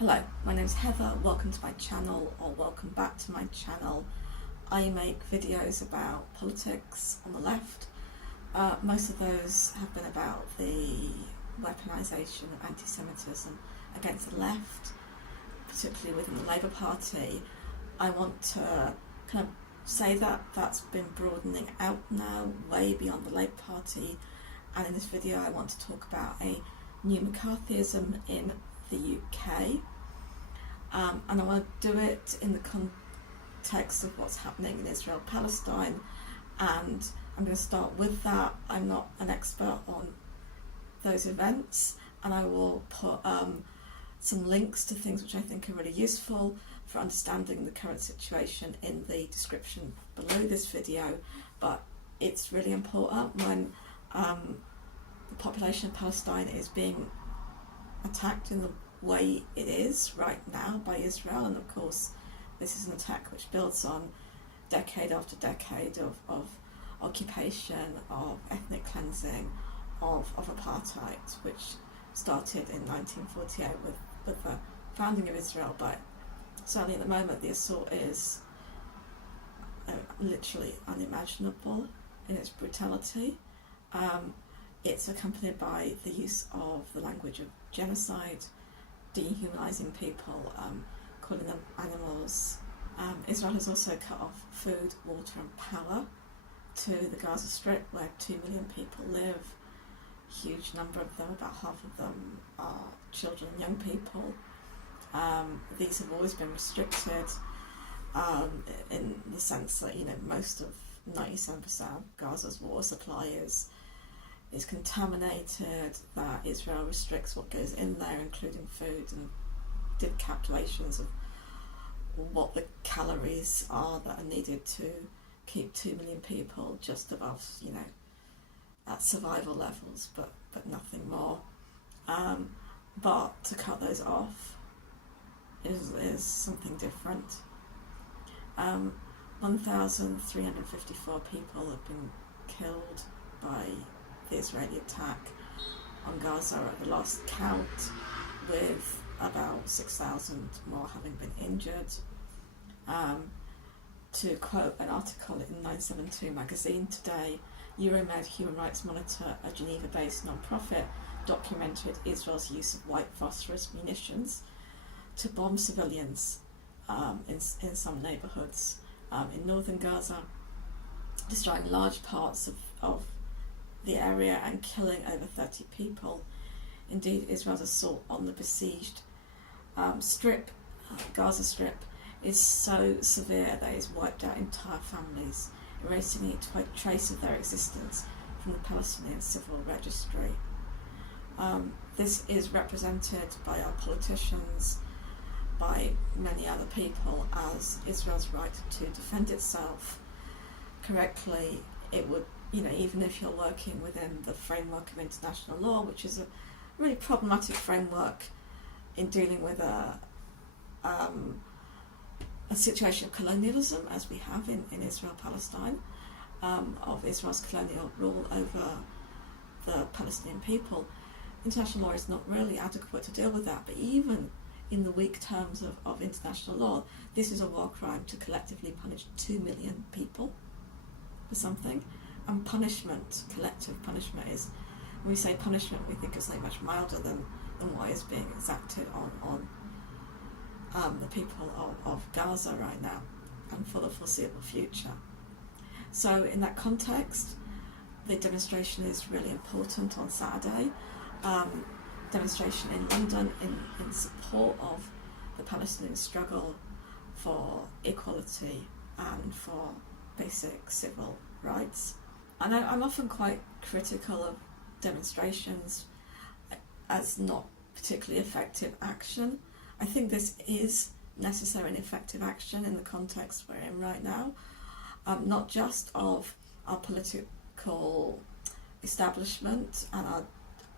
Hello, my name is Heather, welcome to my channel, or welcome back to my channel. I make videos about politics on the left. Most of those have been about the weaponisation of anti-Semitism against the left, particularly within the Labour Party. I want to kind of say that that's been broadening out now, way beyond the Labour Party, and in this video I want to talk about a new McCarthyism in the UK, and I want to do it in the context of what's happening in Israel, Palestine, and I'm going to start with that. I'm not an expert on those events, and I will put some links to things which I think are really useful for understanding the current situation in the description below this video. But it's really important when the population of Palestine is being attacked in the way it is right now by Israel, and of course this is an attack which builds on decade after decade of occupation, of ethnic cleansing, of apartheid, which started in 1948 with the founding of Israel. But certainly at the moment the assault is literally unimaginable in its brutality. It's accompanied by the use of the language of genocide, dehumanising people, calling them animals. Israel has also cut off food, water and power to the Gaza Strip, where 2 million people live. Huge number of them, about half of them, are children and young people. These have always been restricted in the sense that, most of 97% of Gaza's water supply is contaminated, that Israel restricts what goes in there, including food, and did calculations of what the calories are that are needed to keep 2 million people just above, at survival levels, but nothing more. But to cut those off is something different. 1,354 people have been killed by the Israeli attack on Gaza at the last count, with about 6,000 more having been injured. To quote an article in 972 magazine today, Euromed Human Rights Monitor, a Geneva-based non-profit, documented Israel's use of white phosphorus munitions to bomb civilians in some neighbourhoods in northern Gaza, destroying large parts of the area and killing over 30 people. Indeed, Israel's assault on the besieged Gaza Strip, is so severe that it's wiped out entire families, erasing any trace of their existence from the Palestinian civil registry. This is represented by our politicians, by many other people, as Israel's right to defend itself correctly. It would, even if you're working within the framework of international law, which is a really problematic framework in dealing with a situation of colonialism, as we have in Israel, Palestine, of Israel's colonial rule over the Palestinian people. International law is not really adequate to deal with that, but even in the weak terms of international law, this is a war crime to collectively punish 2 million people for something. And punishment, collective punishment, is, when we say punishment, we think of something much milder than what is being exacted on the people of Gaza right now and for the foreseeable future. So in that context, the demonstration is really important on Saturday. Demonstration in London in support of the Palestinian struggle for equality and for basic civil rights. And I'm often quite critical of demonstrations as not particularly effective action. I think this is necessary and effective action in the context we're in right now, not just of our political establishment and our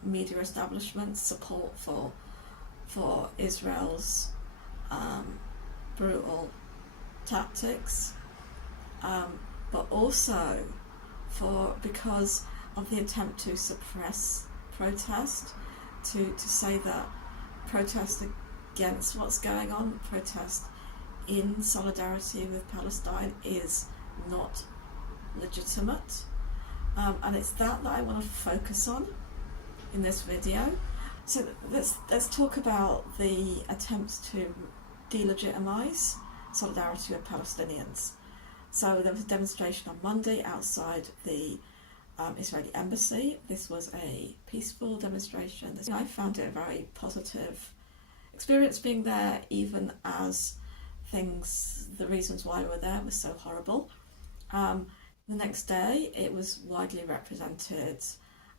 media establishment's support for Israel's brutal tactics, but also because of the attempt to suppress protest, to say that protest against what's going on, protest in solidarity with Palestine is not legitimate. And it's that I want to focus on in this video. So let's talk about the attempts to delegitimise solidarity with Palestinians. So there was a demonstration on Monday outside the Israeli embassy. This was a peaceful demonstration. I found it a very positive experience being there, even as the reasons why we were there were so horrible. The next day it was widely represented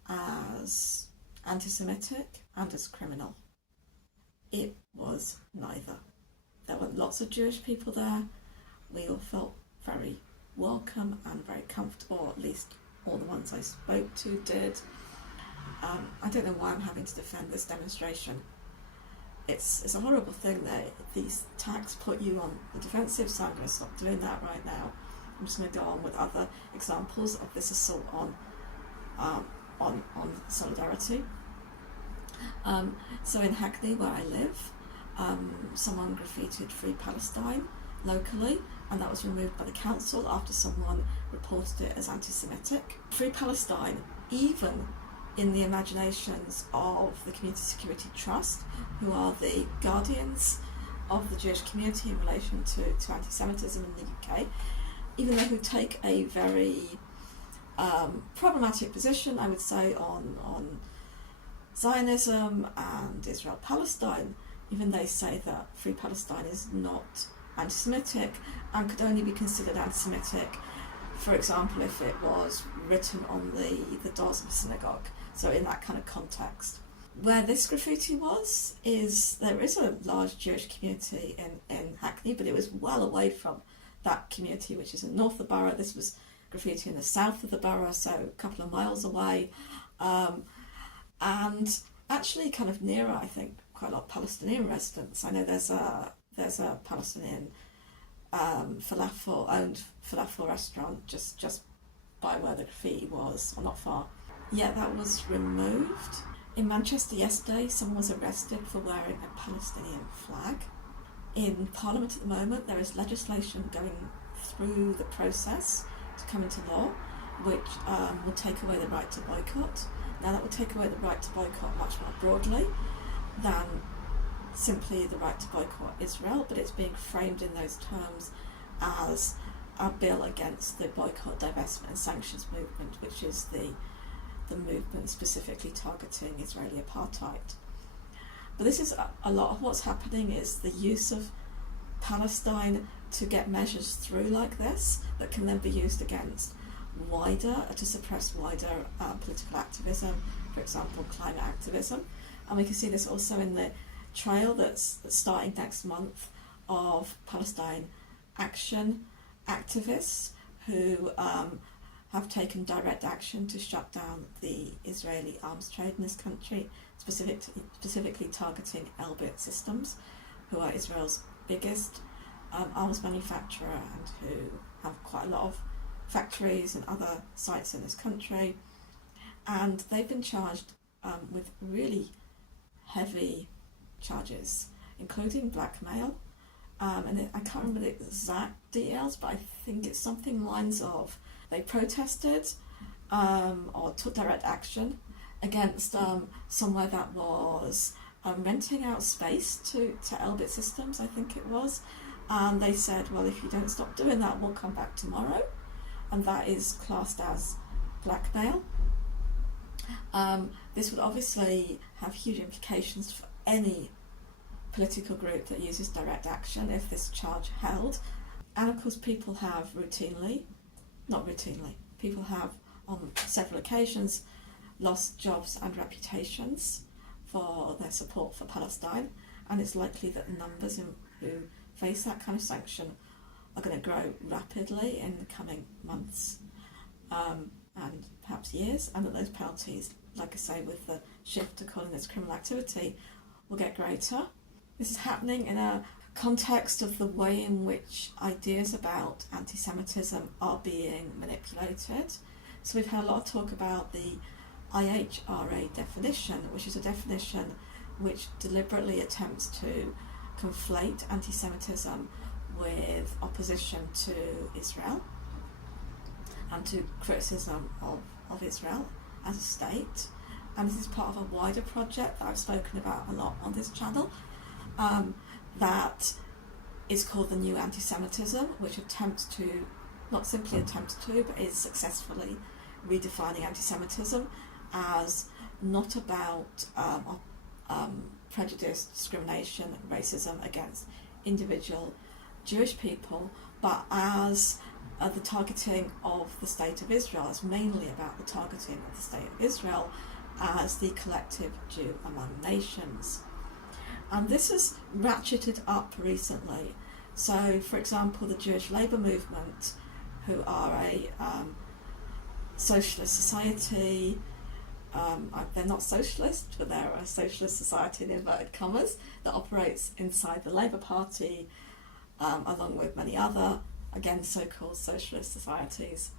as anti-Semitic and as criminal. It was neither. There were lots of Jewish people there. We all felt very welcome and very comfortable, or at least all the ones I spoke to did. I don't know why I'm having to defend this demonstration. It's a horrible thing that these attacks put you on the defensive, so I'm going to stop doing that right now. I'm just going to go on with other examples of this assault on solidarity. So in Hackney, where I live, someone graffitied Free Palestine locally, and that was removed by the council after someone reported it as anti-Semitic. Free Palestine, even in the imaginations of the Community Security Trust, who are the guardians of the Jewish community in relation to anti-Semitism in the UK, even though who take a very problematic position, I would say, on Zionism and Israel-Palestine, even they say that Free Palestine is not anti-Semitic and could only be considered anti-Semitic, for example, if it was written on the doors of a synagogue, so in that kind of context. Where this graffiti there is a large Jewish community in Hackney, but it was well away from that community, which is in north of the borough. This was graffiti in the south of the borough, so a couple of miles away, and actually kind of nearer, I think, quite a lot of Palestinian residents. I know there's a Palestinian owned falafel restaurant just by where the graffiti was, or not far. Yet that was removed. In Manchester yesterday, someone was arrested for wearing a Palestinian flag. In Parliament at the moment, there is legislation going through the process to come into law, which will take away the right to boycott. Now, that will take away the right to boycott much more broadly than simply the right to boycott Israel, but it's being framed in those terms as a bill against the boycott, divestment and sanctions movement, which is the movement specifically targeting Israeli apartheid. But this is a lot of what's happening, is the use of Palestine to get measures through like this that can then be used against to suppress wider political activism, for example, climate activism. And we can see this also in the trail that's starting next month of Palestine Action activists who have taken direct action to shut down the Israeli arms trade in this country, specifically targeting Elbit Systems, who are Israel's biggest arms manufacturer and who have quite a lot of factories and other sites in this country. And they've been charged with really heavy charges, including blackmail. And I can't remember the exact details, but I think it's something lines of they protested or took direct action against somewhere that was renting out space to Elbit Systems, I think it was. And they said, well, if you don't stop doing that, we'll come back tomorrow. And that is classed as blackmail. This would obviously have huge implications for any political group that uses direct action if this charge held. And of course, people have people have on several occasions lost jobs and reputations for their support for Palestine, and it's likely that the numbers who face that kind of sanction are going to grow rapidly in the coming months and perhaps years, and that those penalties, like I say, with the shift to calling this criminal activity, will get greater. This is happening in a context of the way in which ideas about anti-Semitism are being manipulated. So we've had a lot of talk about the IHRA definition, which is a definition which deliberately attempts to conflate anti-Semitism with opposition to Israel and to criticism of Israel as a state. And this is part of a wider project that I've spoken about a lot on this channel, that is called the New Anti-Semitism, which attempts to, not simply attempts to, but is successfully redefining anti-Semitism as not about prejudice, discrimination, racism against individual Jewish people, but as the targeting of the State of Israel, as mainly about the targeting of the State of Israel as the collective Jew among nations. And this has ratcheted up recently. So, for example, the Jewish labour movement, who are a socialist society, they're not socialist, but they're a socialist society in inverted commas that operates inside the Labour Party, along with many other, again, so-called socialist societies,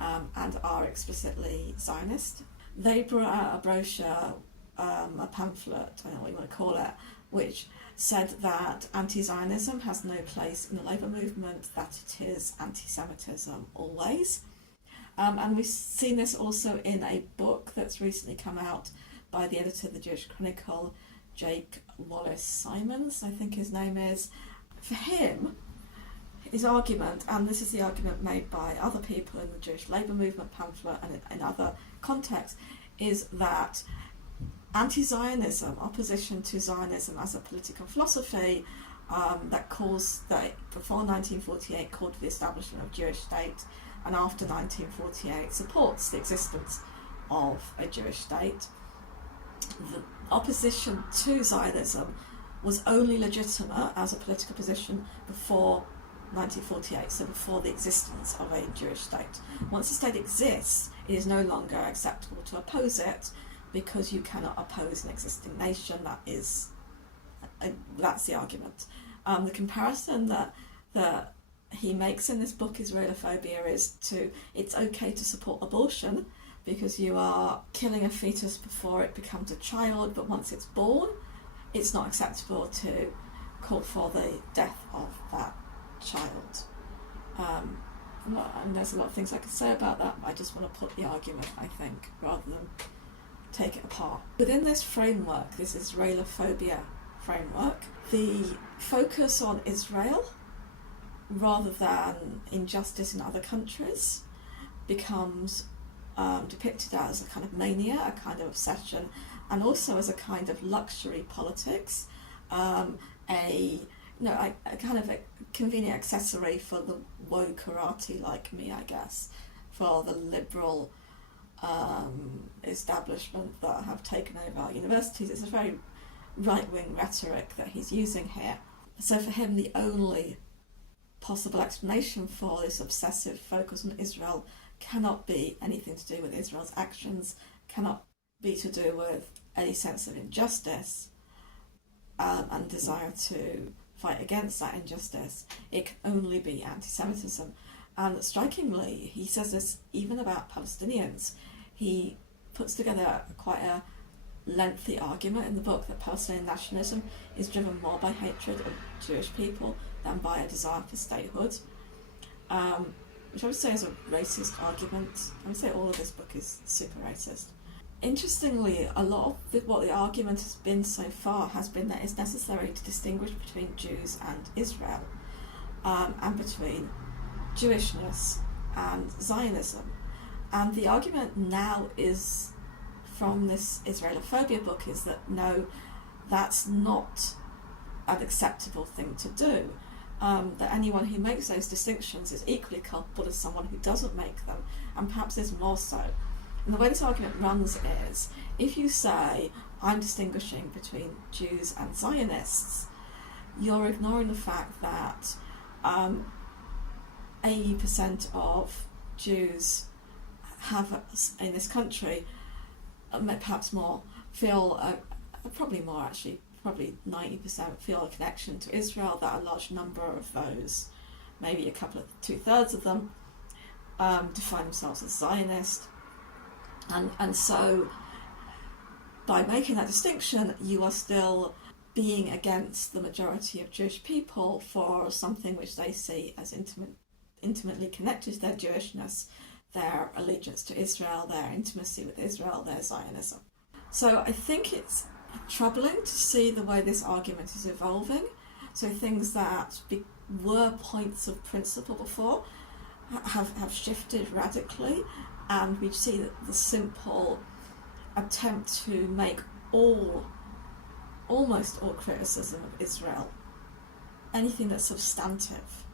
and are explicitly Zionist. They brought out a brochure, a pamphlet, I don't know what you want to call it, which said that anti-Zionism has no place in the labour movement, that it is anti-Semitism always. And we've seen this also in a book that's recently come out by the editor of the Jewish Chronicle, Jake Wallace-Simons, I think his name is. For him, his argument, and this is the argument made by other people in the Jewish labour movement pamphlet and in other contexts, is that anti-Zionism, opposition to Zionism as a political philosophy, that before 1948 called for the establishment of a Jewish state, and after 1948 supports the existence of a Jewish state. The opposition to Zionism was only legitimate as a political position before 1948, so before the existence of a Jewish state. Once a state exists, it is no longer acceptable to oppose it, because you cannot oppose an existing nation. That's the argument. The comparison that he makes in this book, Israelophobia, is it's okay to support abortion because you are killing a fetus before it becomes a child, but once it's born, it's not acceptable to call for the death of that child. And there's a lot of things I could say about that, but I just want to put the argument, I think, rather than take it apart. Within this framework, this Israelophobia framework, the focus on Israel rather than injustice in other countries becomes depicted as a kind of mania, a kind of obsession, and also as a kind of luxury politics, a kind of a convenient accessory for the wokerati like me, I guess, for the liberal establishment that have taken over our universities. It's a very right-wing rhetoric that he's using here. So for him, the only possible explanation for this obsessive focus on Israel cannot be anything to do with Israel's actions, cannot be to do with any sense of injustice and desire to fight against that injustice. It can only be anti-Semitism. And strikingly, he says this even about Palestinians. He puts together quite a lengthy argument in the book that Palestinian nationalism is driven more by hatred of Jewish people than by a desire for statehood, which I would say is a racist argument. I would say all of this book is super racist. Interestingly, a lot of what the argument has been so far has been that it's necessary to distinguish between Jews and Israel, and between Jewishness and Zionism. And the argument now is, from this Israelophobia book, is that no, that's not an acceptable thing to do. That anyone who makes those distinctions is equally culpable as someone who doesn't make them, and perhaps is more so. And the way this argument runs is, if you say, I'm distinguishing between Jews and Zionists, you're ignoring the fact that 80% of Jews have, in this country, perhaps more, feel, probably more actually, probably 90% feel a connection to Israel, that a large number of those, maybe a couple of 2/3 of them, define themselves as Zionist. And so by making that distinction, you are still being against the majority of Jewish people for something which they see as intimately connected to their Jewishness, their allegiance to Israel, their intimacy with Israel, their Zionism. So I think it's troubling to see the way this argument is evolving. So things that were points of principle before have shifted radically, and we see that the simple attempt to make almost all criticism of Israel, anything that's substantive,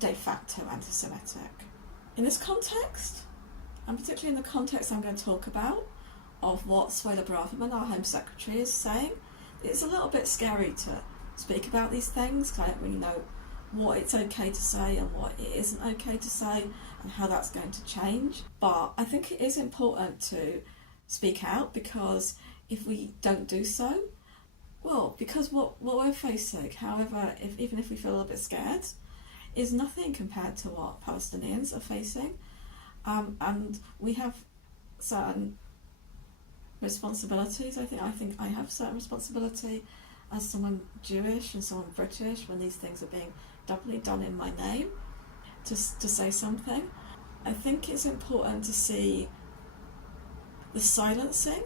de facto anti-Semitic. In this context, and particularly in the context I'm going to talk about, of what Suella Braverman, our Home Secretary, is saying, it's a little bit scary to speak about these things, because I don't really know what it's okay to say and what it isn't okay to say, and how that's going to change. But I think it is important to speak out, because if we don't do so, well, because what we're facing, however, even if we feel a little bit scared, is nothing compared to what Palestinians are facing. And we have certain responsibilities. I think I have certain responsibility as someone Jewish and someone British, when these things are being doubly done in my name, to say something. I think it's important to see the silencing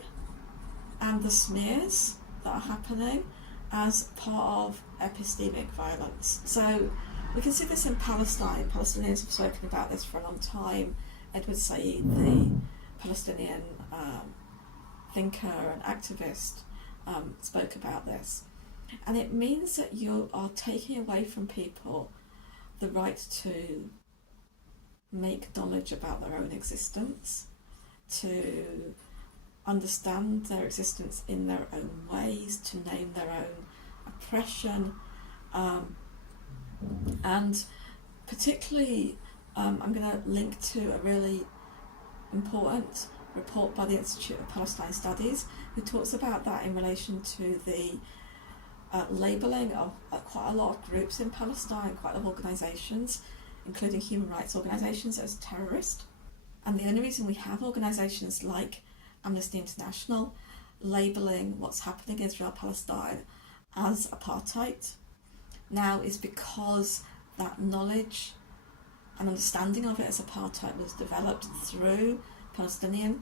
and the smears that are happening as part of epistemic violence. So we can see this in Palestine. Palestinians have spoken about this for a long time. Edward Said, the Palestinian thinker and activist, spoke about this. And it means that you are taking away from people the right to make knowledge about their own existence, to understand their existence in their own ways, to name their own oppression, and particularly I'm going to link to a really important report by the Institute of Palestine Studies, who talks about that in relation to the labelling of quite a lot of groups in Palestine, quite a lot of organisations, including human rights organisations, as terrorist. And the only reason we have organisations like Amnesty International labelling what's happening in Israel-Palestine as apartheid now is because that knowledge and understanding of it as apartheid was developed through Palestinian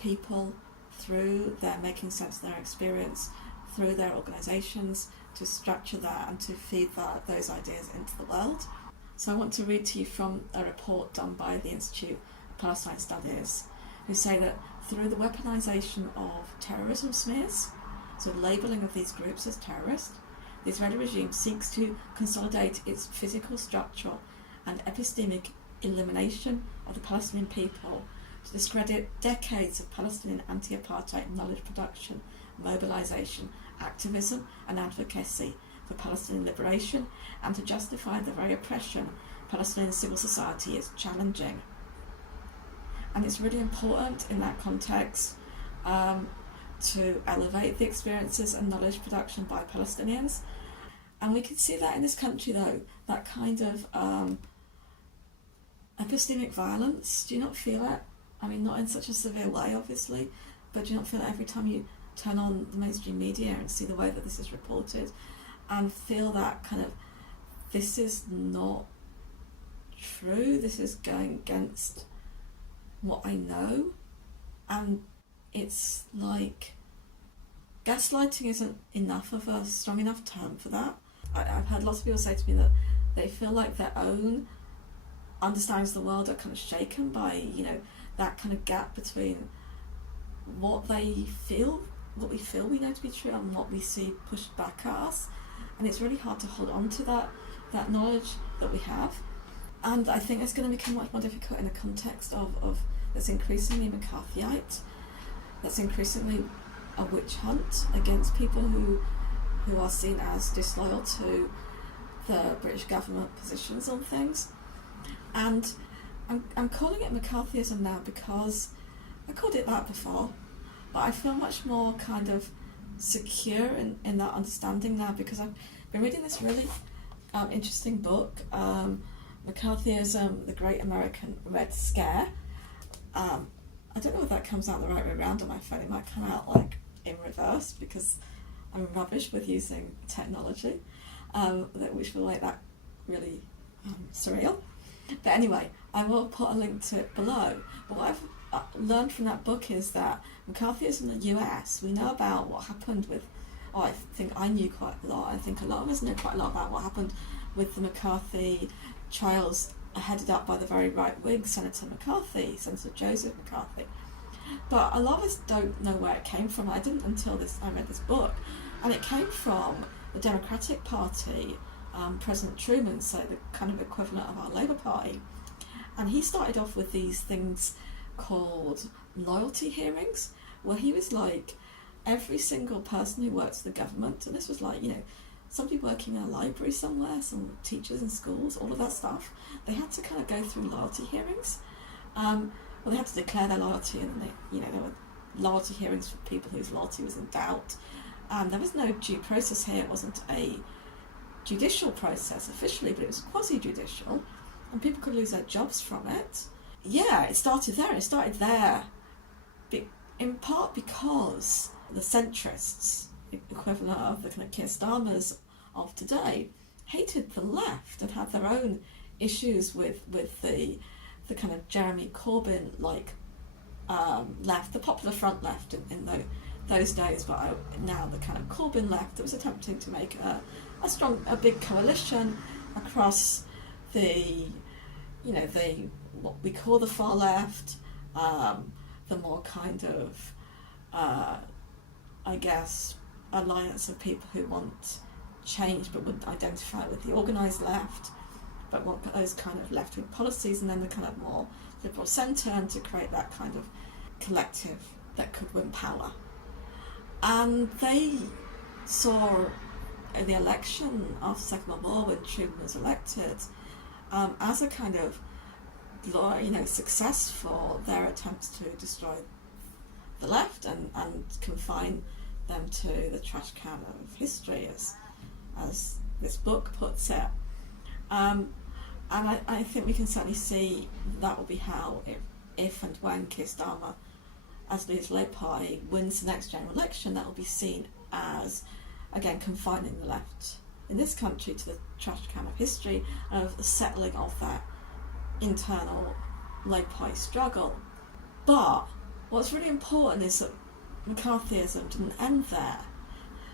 people, through their making sense of their experience, through their organisations, to structure that and to feed those ideas into the world. So I want to read to you from a report done by the Institute of Palestine Studies, who say that through the weaponisation of terrorism smears, so labelling of these groups as terrorist, the Israeli regime seeks to consolidate its physical, structural and epistemic elimination of the Palestinian people, to discredit decades of Palestinian anti-apartheid knowledge production, mobilisation, activism and advocacy for Palestinian liberation, and to justify the very oppression Palestinian civil society is challenging. And it's really important in that context to elevate the experiences and knowledge production by Palestinians. And we can see that in this country, though, that kind of epistemic violence. Do you not feel it? I mean, not in such a severe way, obviously, but do you not feel it every time you turn on the mainstream media and see the way that this is reported, and feel that kind of, this is not true, this is going against what I know? And it's like, gaslighting isn't enough of a strong enough term for that. I've had lots of people say to me that they feel like their own understandings of the world are kind of shaken by, that kind of gap between what they feel, what we feel we know to be true, and what we see pushed back at us. And it's really hard to hold on to that knowledge that we have. And I think it's going to become much more difficult in a context of that's increasingly McCarthyite, that's increasingly a witch hunt against people who are seen as disloyal to the British government positions on things. And I'm calling it McCarthyism now because I called it that before, but I feel much more kind of secure in that understanding now, because I've been reading this really interesting book, McCarthyism, The Great American Red Scare. I don't know if that comes out the right way around on my phone. It might come out like in reverse, because I'm rubbish with using technology, which will make that really surreal. But anyway, I will put a link to it below. But what I've learned from that book is that McCarthyism in the US, we know about what happened with, I think I knew quite a lot, I think a lot of us know quite a lot about what happened with the McCarthy trials headed up by the very right-wing Senator McCarthy, Senator Joseph McCarthy. But a lot of us don't know where it came from. I didn't until I read this book. And it came from the Democratic Party, President Truman, so the kind of equivalent of our Labour Party. And he started off with these things called loyalty hearings, where he was like, every single person who works for the government, and this was like, somebody working in a library somewhere, some teachers in schools, all of that stuff, they had to kind of go through loyalty hearings. Well, they had to declare their loyalty, and there were loyalty hearings for people whose loyalty was in doubt. There was no due process here. It wasn't a judicial process officially, but it was quasi-judicial, and people could lose their jobs from it. Yeah, it started there. It started there, in part because the centrists, equivalent of the kind of Keir Starmers of today, hated the left and had their own issues with the kind of Jeremy Corbyn left, the Popular Front left in those days, but now the kind of Corbyn left that was attempting to make a big coalition across what we call the far left, the more kind of alliance of people who want change but would identify with the organised left, but want those kind of left-wing policies, and then the kind of more liberal centre, and to create that kind of collective that could win power. And they saw the election after the Second World War, when Truman was elected, as a kind of success for their attempts to destroy the left and confine them to the trash can of history, as this book puts it. And I think we can certainly see that will be how, if and when Keir Starmer, as leader of the Labour Party, wins the next general election, that will be seen as, again, confining the left in this country to the trash can of history, and of the settling of that internal Labour Party struggle. But what's really important is that McCarthyism didn't end there.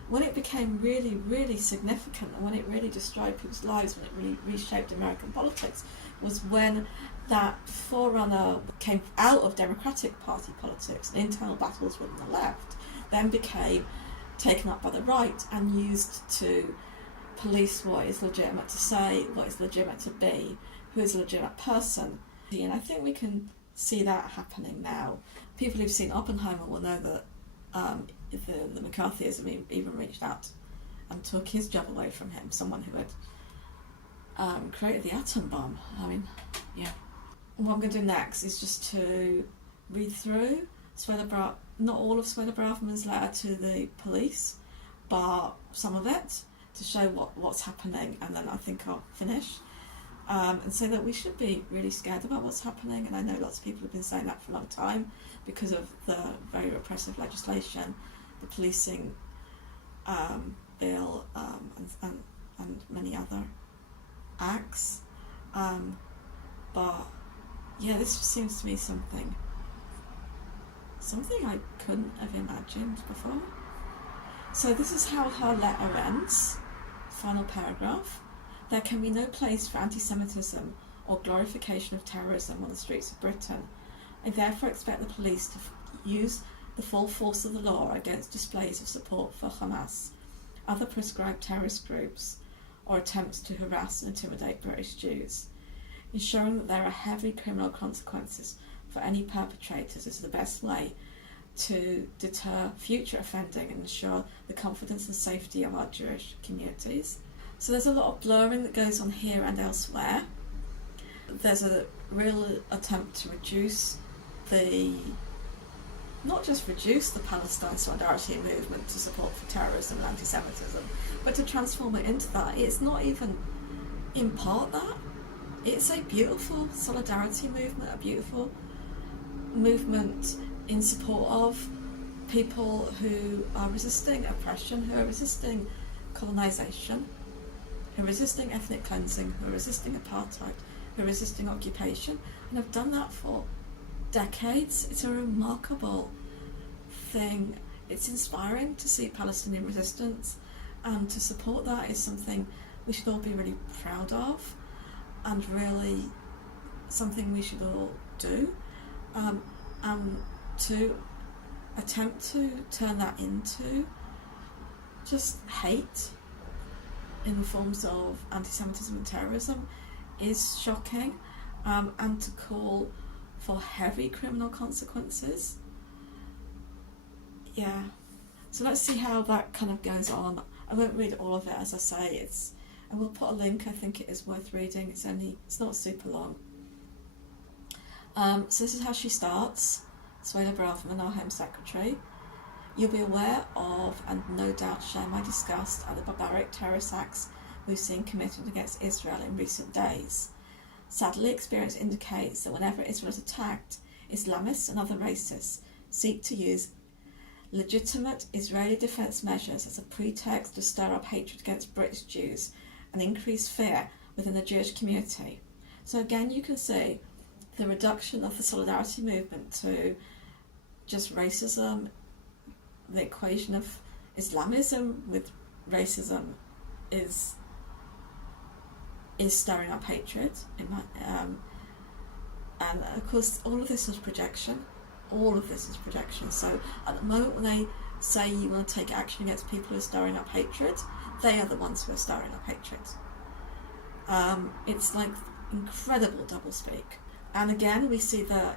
When it became really, really significant, and when it really destroyed people's lives, when it really reshaped American politics, was when that forerunner came out of Democratic Party politics, and internal battles within the left then became taken up by the right and used to police what is legitimate to say, what is legitimate to be, who is a legitimate person. And I think we can see that happening now. People who've seen Oppenheimer will know that the McCarthyism even reached out and took his job away from him, someone who had created the atom bomb. I mean, yeah. What I'm going to do next is just to read through not all of Suella Braverman's letter to the police, but some of it, to show what's happening, and then I think I'll finish. And say that we should be really scared about what's happening, and I know lots of people have been saying that for a long time because of the very repressive legislation, the policing bill, and many other acts. But yeah, this just seems to me something I couldn't have imagined before. So this is how her letter ends, final paragraph. There can be no place for anti-Semitism or glorification of terrorism on the streets of Britain. I therefore expect the police to use the full force of the law against displays of support for Hamas, other prescribed terrorist groups, or attempts to harass and intimidate British Jews. Ensuring that there are heavy criminal consequences for any perpetrators is the best way to deter future offending and ensure the confidence and safety of our Jewish communities. So there's a lot of blurring that goes on here and elsewhere. There's a real attempt to not just reduce the Palestine solidarity movement to support for terrorism and anti-Semitism, but to transform it into that. It's not even in part that. It's a beautiful solidarity movement, a beautiful movement in support of people who are resisting oppression, who are resisting colonisation, who are resisting ethnic cleansing, who are resisting apartheid, who are resisting occupation, and have done that for decades. It's a remarkable thing. It's inspiring to see Palestinian resistance, and to support that is something we should all be really proud of, and really something we should all do, and to attempt to turn that into just hate in the forms of anti-Semitism and terrorism is shocking, and to call for heavy criminal consequences. Yeah, so let's see how that kind of goes on. I won't read all of it, as I say. I will put a link. I think it is worth reading. It's not super long. So this is how she starts. Sueda Braverman, our Home Secretary. You'll be aware of, and no doubt share my disgust at the barbaric terrorist acts we've seen committed against Israel in recent days. Sadly, experience indicates that whenever Israel is attacked, Islamists and other racists seek to use legitimate Israeli defence measures as a pretext to stir up hatred against British Jews and increase fear within the Jewish community. So again, you can see the reduction of the solidarity movement to just racism, the equation of Islamism with racism is stirring up hatred. And of course, all of this is projection. So at the moment when they say you want to take action against people who are stirring up hatred, they are the ones who are stirring up hatred. It's like incredible doublespeak. And again, we see the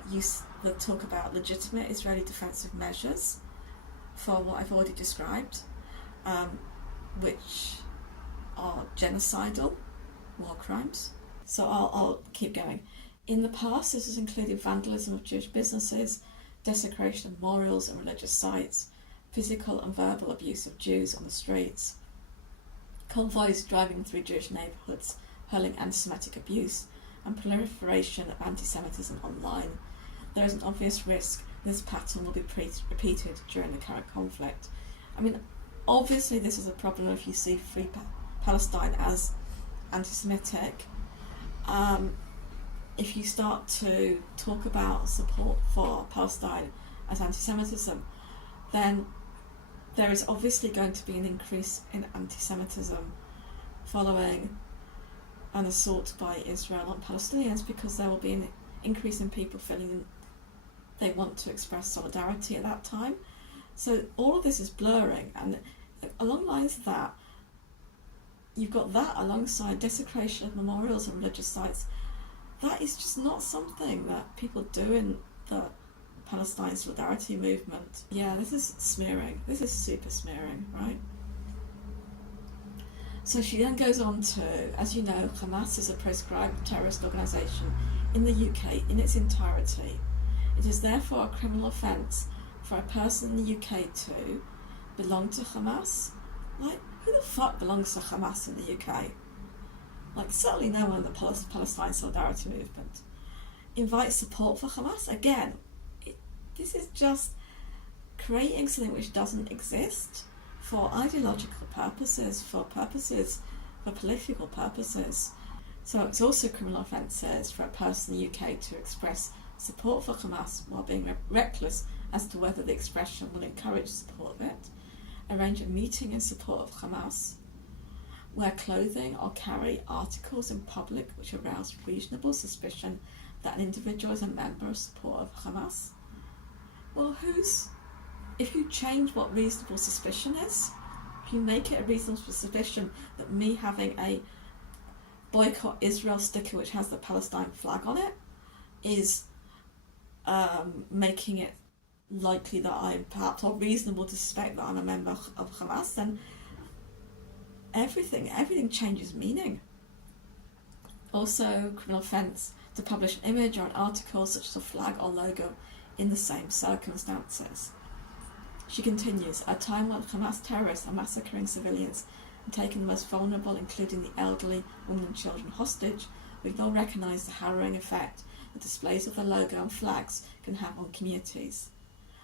talk about legitimate Israeli defensive measures for what I've already described, which are genocidal war crimes. So I'll keep going. In the past, this has included vandalism of Jewish businesses, desecration of memorials and religious sites, physical and verbal abuse of Jews on the streets, convoys driving through Jewish neighbourhoods, hurling anti-Semitic abuse, and proliferation of anti-Semitism online. There is an obvious risk this pattern will be repeated during the current conflict. I mean, obviously this is a problem if you see Free Palestine as anti-Semitic. If you start to talk about support for Palestine as anti-Semitism, then there is obviously going to be an increase in anti-Semitism following an assault by Israel on Palestinians, because there will be an increase in people feeling they want to express solidarity at that time. So all of this is blurring, and along the lines of that, you've got that alongside desecration of memorials and religious sites. That is just not something that people do in the Palestine solidarity movement. Yeah, this is smearing. This is super smearing, right? So she then goes on to, as you know, Hamas is a proscribed terrorist organisation in the UK in its entirety. It is therefore a criminal offence for a person in the UK to belong to Hamas. Like, who the fuck belongs to Hamas in the UK? Like, certainly no one in the Palestine solidarity movement. Invite support for Hamas? Again, this is just creating something which doesn't exist for ideological purposes, for political purposes. So it's also criminal offences for a person in the UK to express support for Hamas while being reckless as to whether the expression will encourage support of it, arrange a meeting in support of Hamas, wear clothing or carry articles in public which arouse reasonable suspicion that an individual is a member or supporter of Hamas. Well, if you change what reasonable suspicion is, if you make it a reasonable suspicion that me having a boycott Israel sticker which has the Palestine flag on it is making it likely that I'm perhaps, or reasonable to suspect that I'm a member of Hamas, then everything changes meaning. Also, criminal offence to publish an image or an article such as a flag or logo in the same circumstances. She continues, at a time when Hamas terrorists are massacring civilians and taking the most vulnerable, including the elderly, women and children, hostage, we can all recognise the harrowing effect the displays of the logo and flags can have on communities.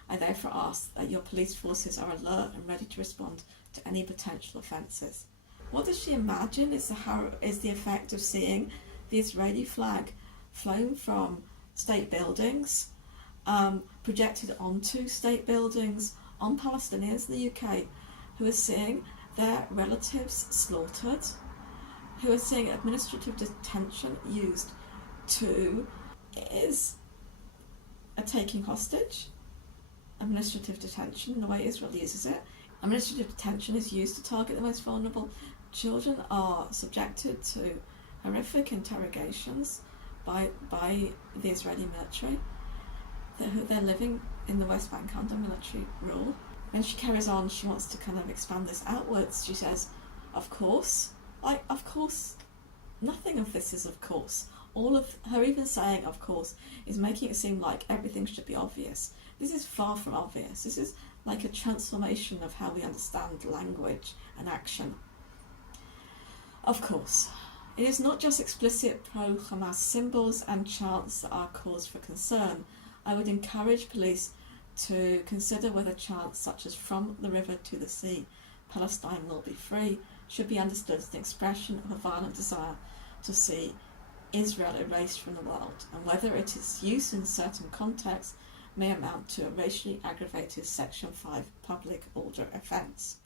I therefore ask that your police forces are alert and ready to respond to any potential offences. What does she imagine is the effect of seeing the Israeli flag flown from state buildings, projected onto state buildings, on Palestinians in the UK who are seeing their relatives slaughtered, who are seeing administrative detention used to, is a taking hostage. Administrative detention, in the way Israel uses it. Administrative detention is used to target the most vulnerable. Children are subjected to horrific interrogations by the Israeli military. They're living in the West Bank under military rule. When she carries on, she wants to kind of expand this outwards. She says, of course, nothing of this is of course. All of her even saying of course is making it seem like everything should be obvious. This is far from obvious. This is like a transformation of how we understand language and action. Of course, it is not just explicit pro-Hamas symbols and chants that are cause for concern. I would encourage police to consider whether chants such as "From the river to the sea, Palestine will be free" should be understood as an expression of a violent desire to see Israel erased from the world, and whether it is used in certain contexts may amount to a racially aggravated Section 5 public order offence.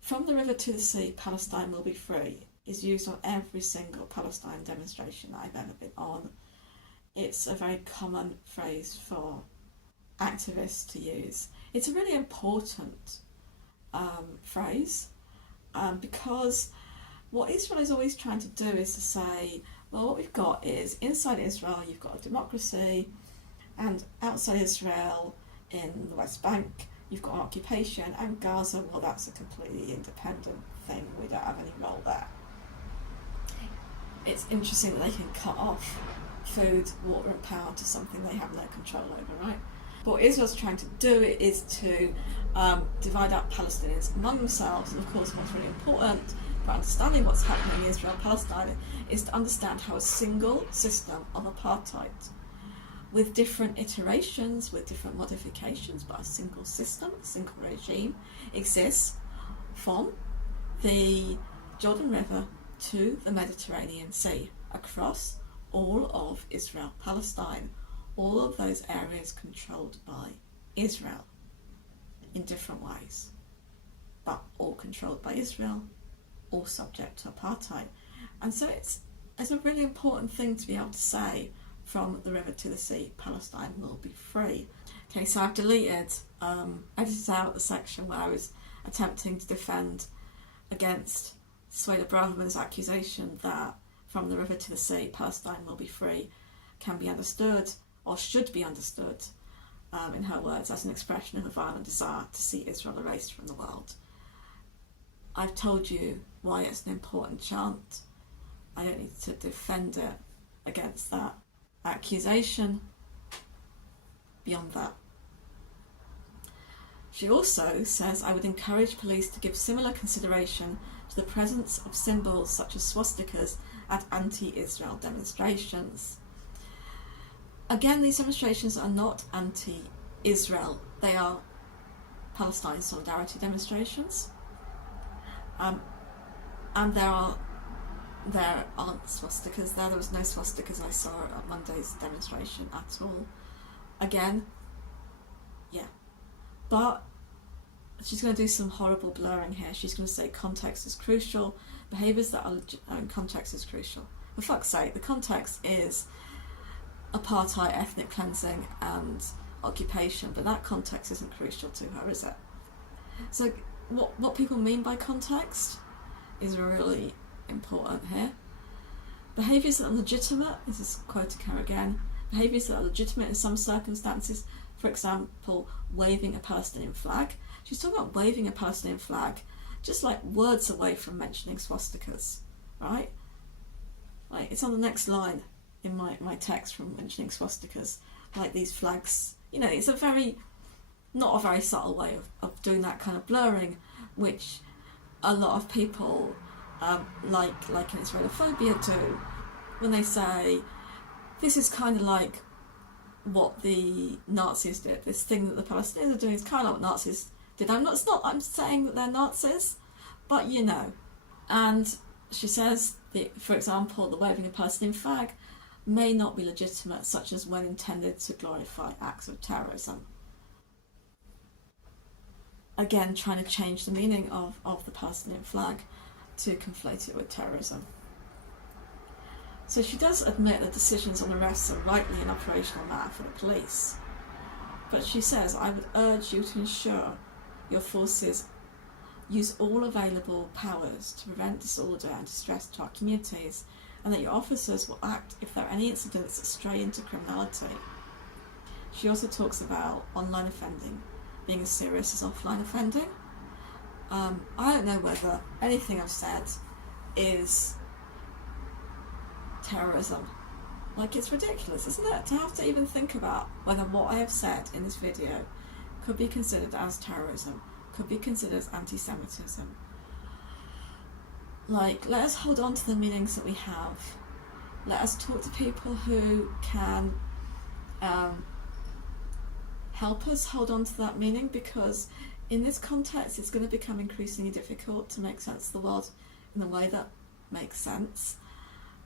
"From the river to the sea, Palestine will be free" is used on every single Palestine demonstration that I've ever been on. It's a very common phrase for activists to use. It's a really important phrase because what Israel is always trying to do is to say, well, what we've got is inside Israel you've got a democracy, and outside Israel in the West Bank you've got an occupation, and Gaza, well, that's a completely independent thing, we don't have any role there. It's interesting that they can cut off food, water and power to something they have no control over, right? But what Israel's trying to do is to divide up Palestinians among themselves, and of course what's really important for understanding what's happening in Israel-Palestine is to understand how a single system of apartheid, with different iterations, with different modifications, but a single system, a single regime, exists from the Jordan River to the Mediterranean Sea, across all of Israel-Palestine, all of those areas controlled by Israel in different ways, but all controlled by Israel, all subject to apartheid. And so it's a really important thing to be able to say, "From the river to the sea, Palestine will be free." Okay, so I've edited out the section where I was attempting to defend against Sueda Braverman's accusation that "from the river to the sea, Palestine will be free" can be understood, or should be understood, in her words, as an expression of a violent desire to see Israel erased from the world. I've told you why it's an important chant. I don't need to defend it against that accusation. Beyond that, she also says, "I would encourage police to give similar consideration to the presence of symbols such as swastikas at anti-Israel demonstrations." Again, these demonstrations are not anti-Israel, they are Palestine solidarity demonstrations, and there aren't swastikas there. There was no swastikas I saw at Monday's demonstration at all. Again, yeah, but she's going to do some horrible blurring here. She's going to say context is crucial, behaviours that are in context is crucial. For fuck's sake, the context is apartheid, ethnic cleansing and occupation, but that context isn't crucial to her, is it? So what people mean by context is really important here. Behaviours that are legitimate, this is quoting her again, behaviours that are legitimate in some circumstances, for example, waving a Palestinian flag. She's talking about waving a Palestinian flag just like words away from mentioning swastikas, right? Like, it's on the next line in my text from mentioning swastikas, like these flags. You know, it's not a very subtle way of doing that kind of blurring, which a lot of people like in Israelophobia do, when they say this is kind of like what the Nazis did. This thing that the Palestinians are doing is kind of like what Nazis did. It's not I'm saying that they're Nazis, but you know. And she says, for example, the waving of a Palestinian flag may not be legitimate, such as when intended to glorify acts of terrorism. Again, trying to change the meaning of the Palestinian flag to conflate it with terrorism. So she does admit that decisions on arrests are rightly an operational matter for the police. But she says, I would urge you to ensure your forces use all available powers to prevent disorder and distress to our communities, and that your officers will act if there are any incidents that stray into criminality. She also talks about online offending being as serious as offline offending. I don't know whether anything I've said is terrorism. Like, it's ridiculous, isn't it? To have to even think about whether what I have said in this video could be considered as terrorism, could be considered as anti-Semitism. Like, let us hold on to the meanings that we have. Let us talk to people who can help us hold on to that meaning, because in this context it's going to become increasingly difficult to make sense of the world in a way that makes sense.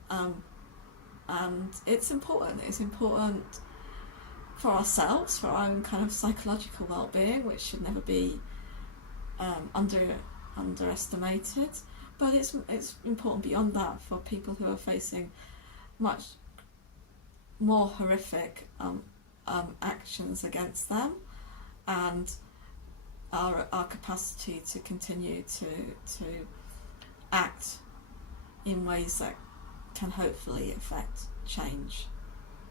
And it's important. It's important for ourselves, for our own kind of psychological well-being, which should never be underestimated. But it's important beyond that for people who are facing much more horrific actions against them, and our capacity to continue to act in ways that can hopefully affect change.